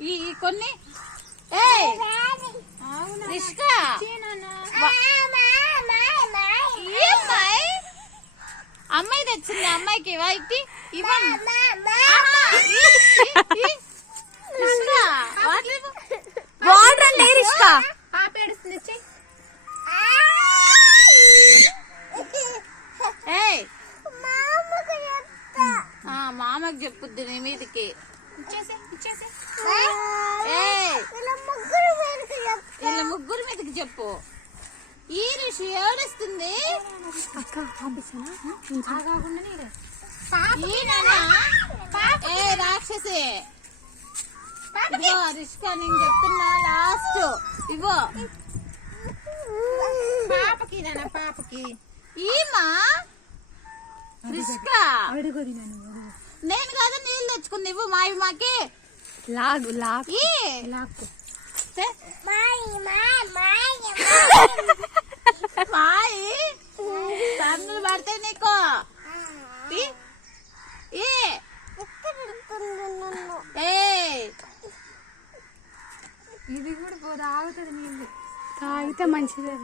ఈ కొన్ని. అమ్మాయి తెచ్చింది అమ్మాయికి ఇవ్వండి. రిష్కా, పాప ఏడుస్తుంది ఆ, మామకి చెప్పుద్ది నీ మీదకి. ఇచ్చేసి ఇచ్చేసి. ఏయ్. వీళ్ళ ముగ్గురు మీదకి చెప్పు. ఈ ఋషి? ఏ రాక్షసి. ఇగో రిష్కా నేను చెప్తున్నా లాస్ట్ ఇగో. పాపకి నాన్న పాపకి. ఈమా? రిష్కా? అడుగుది నేను కాదు నీళ్ళు తెచ్చుకుంది ఇవ్వు మావి మాకి. లాగు లాగు. లాగు. మాయి తన్నులు నీకు. ఇది కూడా పోదు ఆగుతుంది నీళ్ళు. తాగితే మంచిదే.